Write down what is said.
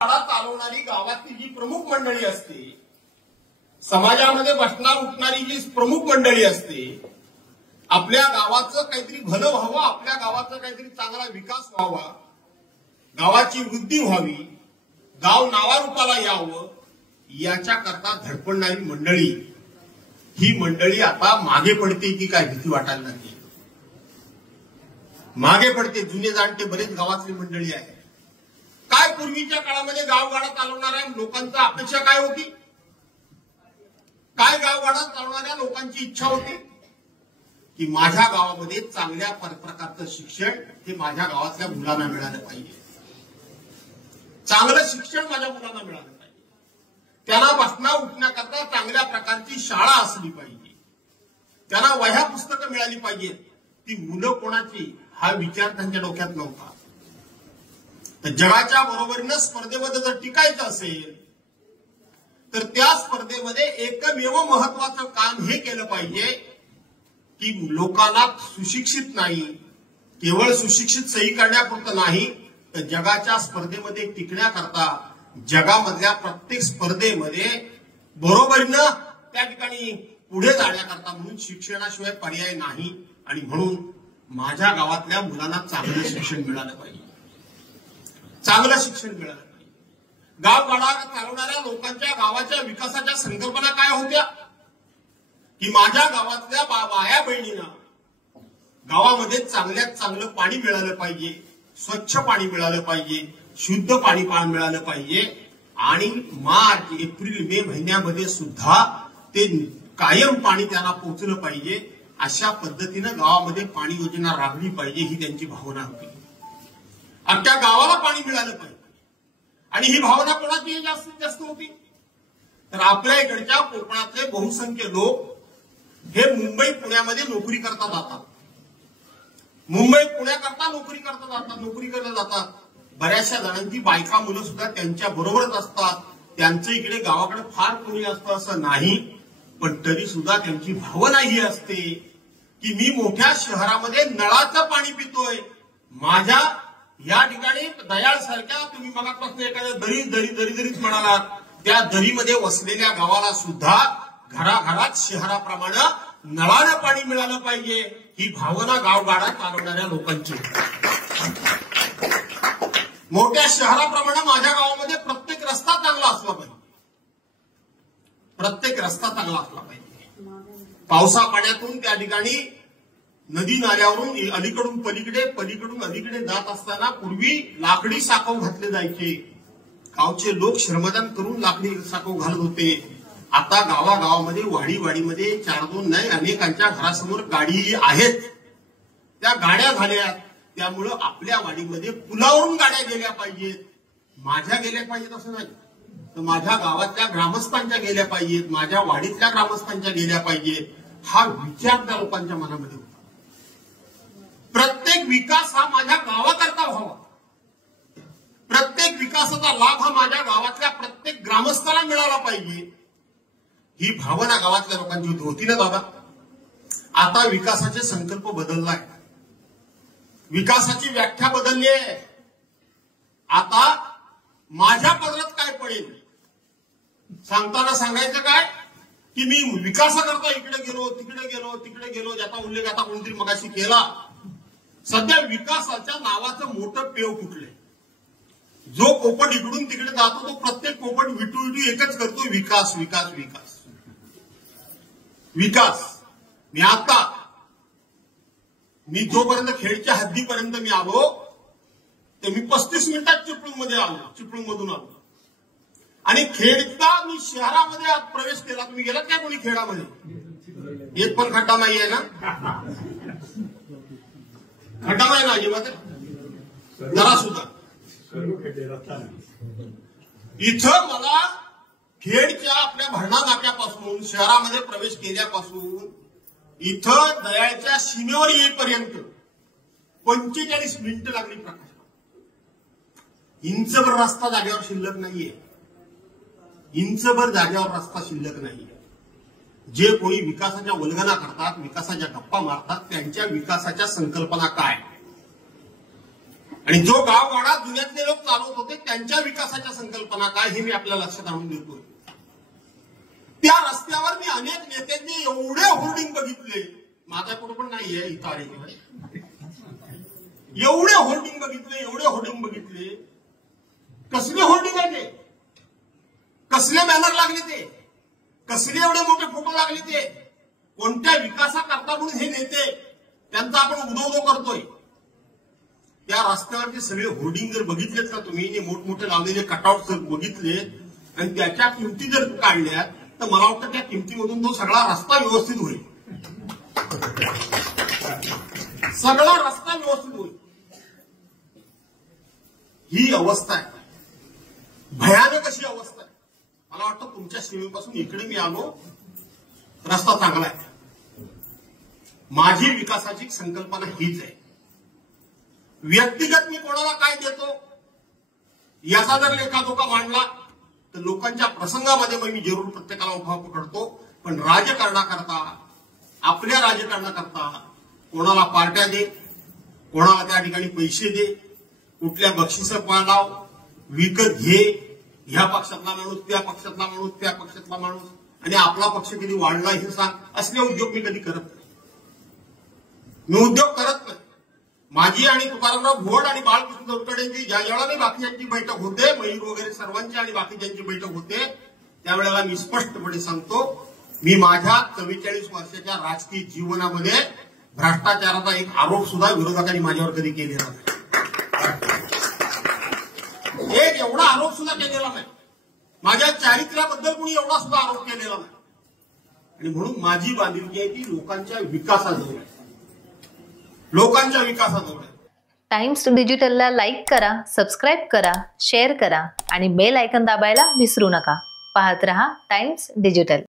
गाडा चालवणारी गावातली जी प्रमुख मंडळी असते, समाजामध्ये बसणार उठणारी जी प्रमुख मंडळी असते, आपल्या गावाचं काहीतरी भलं व्हावं, आपल्या गावाचा काहीतरी चांगला विकास व्हावा, गावाची वृद्धी व्हावी, गाव नावारूपाला यावं, याच्याकरता धडपडणारी मंडळी, ही मंडळी आता मागे पडते की काय भीती वाटायला लागली. मागे पडते. जुने जाणते बरेच गावातली मंडळी आहे. काय पूर्वीच्या काळामध्ये गावगाडा चालवणाऱ्या लोकांचा अपेक्षा काय होती? काय गावगाडा चालवणाऱ्या लोकांची इच्छा होती की माझ्या गावामध्ये चांगल्या प्रकारचं शिक्षण हे माझ्या गावातल्या मुलांना मिळालं पाहिजे, चांगलं शिक्षण माझ्या मुलांना मिळालं पाहिजे, त्यांना बसण्या उठण्याकरता चांगल्या प्रकारची शाळा असली पाहिजे, त्यांना वह्या पुस्तकं मिळाली पाहिजेत. ती मुलं कोणाची हा विचार त्यांच्या डोक्यात नव्हता. तर जगाच्या बरोबरीनं स्पर्धेमध्ये जर टिकायचं असेल तर त्या स्पर्धेमध्ये एकमेव महत्वाचं काम हे केलं पाहिजे की लोकांना सुशिक्षित नाही, केवळ सुशिक्षित सही करण्यापुरतं नाही, तर जगाच्या स्पर्धेमध्ये टिकण्याकरता जगामधल्या प्रत्येक स्पर्धेमध्ये बरोबरीनं त्या ठिकाणी पुढे जाण्याकरता म्हणून शिक्षणाशिवाय पर्याय नाही. आणि म्हणून माझ्या गावातल्या मुलांना चांगलं शिक्षण मिळालं पाहिजे, चांगलं शिक्षण मिळालं पाहिजे. गावगाडा चालवणाऱ्या लोकांच्या गावाच्या विकासाच्या संकल्पना काय होत्या की माझ्या गावातल्या बाया बहिणींना गावामध्ये चांगल्यात चांगलं पाणी मिळालं पाहिजे, स्वच्छ पाणी मिळालं पाहिजे, शुद्ध पाणी मिळालं पाहिजे. आणि मार्च एप्रिल मे महिन्यामध्ये सुद्धा ते कायम पाणी त्यांना पोहोचलं पाहिजे. अशा पद्धतीनं गावामध्ये पाणी योजना राबली पाहिजे, ही त्यांची भावना होती. अख्ख्या गावाला पाणी मिळालं पाहिजे. आणि ही भावना कोणाची जास्तीत जास्त होती? तर आपल्या इकडच्या कोकणातले बहुसंख्य लोक हे मुंबई पुण्यामध्ये नोकरी करता जातात, मुंबई पुण्याकरता नोकरी करता जातात. बऱ्याचशा जणांची बायका मुलं सुद्धा त्यांच्या बरोबरच असतात. त्यांचं इकडे गावाकडे फार कोणी असतं असं नाही, पण तरी सुद्धा त्यांची भावना ही असते की मी मोठ्या शहरामध्ये नळाचं पाणी पितोय, माझ्या या ठिकाणी दयाळ सारख्या तुम्ही मगापासून एखाद्या दरीत म्हणालात, त्या दरीमध्ये वसलेल्या गावाला सुद्धा घराघरात शहराप्रमाणे नळानं पाणी मिळालं पाहिजे, ही भावना गावगाडा चालवणाऱ्या लोकांची. मोठ्या शहराप्रमाणे माझ्या गावामध्ये प्रत्येक रस्ता चांगला असला पाहिजे, प्रत्येक रस्ता चांगला असला पाहिजे. पावसा पाण्यातून त्या ठिकाणी नदी नाल्यावरून अलीकडून पलीकडे पलीकडून अलीकडे जात असताना पूर्वी लाकडी साकव घातले जायचे. गावचे लोक श्रमदान करून लाकडी साकव घालत होते. आता गावागावामध्ये वाडीमध्ये 4-2 नाही, अनेकांच्या घरासमोर गाडी आहेत, त्या गाड्या झाल्या. त्यामुळं आपल्या वाडीमध्ये पुलावरून गाड्या गेल्या पाहिजेत. माझ्या गेल्या पाहिजेत असं नाही, तर माझ्या गावातल्या ग्रामस्थांच्या गेल्या पाहिजेत, माझ्या वाडीतल्या ग्रामस्थांच्या गेल्या पाहिजेत, हा विचार त्या लोकांच्या मनामध्ये होता. प्रत्येक विकास हा माझ्या गावाकरता व्हावा, प्रत्येक विकासाचा लाभ हा माझ्या गावातल्या प्रत्येक ग्रामस्थाला मिळाला पाहिजे, ही भावना गावातल्या लोकांची होती ना दादा. आता विकासाचे संकल्प बदललाय, विकासाची व्याख्या बदलली आहे. आता माझ्या पदरात काय पडेल सांगताना सांगायचं काय की मी विकासाकरता इकडे गेलो तिकडे गेलो, ज्याचा उल्लेख आता कोणतरी मगाशी केला. सध्या विकासाच्या नावाचं मोठं पेव फुटले. जो पोपट इकडून तिकडे जातो तो प्रत्येक पोपट विटू एकच करतो, विकास विकास विकास विकास. मी जोपर्यंत खेडच्या हद्दीपर्यंत मी आलो तर मी 35 मिनिटात चिपळूणमधून आलो. आणि खेडचा मी शहरामध्ये आज प्रवेश केला. तुम्ही गेलात काय कोणी खेडामध्ये? एक पण खड्डा नाही आहे ना? खड्डा नाही ना अजिबात जरा सुद्धा. इथं मला खेडच्या आपल्या भरणा नाक्यापासून शहरामध्ये प्रवेश केल्यापासून इथं दयाळच्या सीमेवर येईपर्यंत 45 मिनिटं लागली. प्रकाश इंचभर रस्ता जागेवर शिल्लक नाहीये, इंचभर जागेवर रस्ता शिल्लक नाहीये. जे कोणी विकासाच्या वल्गना करतात, विकासाच्या गप्पा मारतात, त्यांच्या विकासाच्या संकल्पना काय? आणि जो गाववाडा जुन्यातले लोक चालवत होते त्यांच्या विकासाच्या संकल्पना काय हे मी आपल्या लक्षात आणून देतोय. त्या रस्त्यावर मी अनेक नेत्यांनी एवढे होर्डिंग बघितले, माझ्याकडे पण नाहीये इथं आले, एवढे होर्डिंग बघितले. कसले होर्डिंग आहे ते, कसले बॅनर लागले ते, कसले एवढे मोठे फोटो लागले ते, कोणत्या विकासाकरता म्हणून हे नेते त्यांचा आपण उदो करतोय. त्या रस्त्यावरचे सगळे होर्डिंग जर बघितलेत ना तुम्ही, जे मोठमोठे लावलेले कटआउट जर बघितले आणि त्याच्या किमती जर काढल्या तर मला वाटतं त्या किमतीमधून तो सगळा रस्ता व्यवस्थित होईल, सगळा रस्ता व्यवस्थित होईल. ही अवस्था आहे, भयानक अशी अवस्था आहे. मला वाटतं तुमच्या सीमेपासून इकडे मी आलो, रस्ता चांगला आहे. माझी विकासाची संकल्पना हीच आहे. व्यक्तिगत मी कोणाला काय देतो याचा जर लेखाजोखा मांडला तर लोकांच्या प्रसंगामध्ये मग मी जरूर प्रत्येकाला उभा पकडतो. पण राजकारणाकरता, आपल्या राजकारणाकरता कोणाला पार्ट्या दे, कोणाला त्या ठिकाणी पैसे दे, कुठल्या बक्षिसं पाळाव, विकत घे, ह्या पक्षातला माणूस, त्या पक्षातला माणूस, त्या पक्षातला माणूस, आणि आपला पक्ष कधी वाढला हे सांग, असले उद्योग मी कधी करत नाही. मी उद्योग करत नाही. माझी आणि तुकारामराव घोड आणि बाळकृष्ण तोडकरेंची ज्या वेळेला बाकीच्यांची बैठक होते, मयूर वगैरे सर्वांची आणि बाकीच्यांची बैठक होते, त्यावेळेला मी स्पष्टपणे सांगतो, मी माझ्या 44 वर्षाच्या राजकीय जीवनामध्ये भ्रष्टाचाराचा एक आरोप सुद्धा विरोधकांनी माझ्यावर कधी केलेला नाही. एक एवढा आरोप सुद्धा केलेला नाही. माझ्या चारित्र्याबद्दल कुणी एवढा सुद्धा आरोप केलेला नाही. आणि म्हणून माझी बांधिलकी आहे ती लोकांच्या विकासाजवळ आहे, लोकांच्या विकासाजवळ आहे. टाइम्स डिजिटलला लाईक करा, सबस्क्राईब करा, शेअर करा आणि बेल आयकॉन दाबायला विसरू नका. पाहत रहा टाइम्स डिजिटल.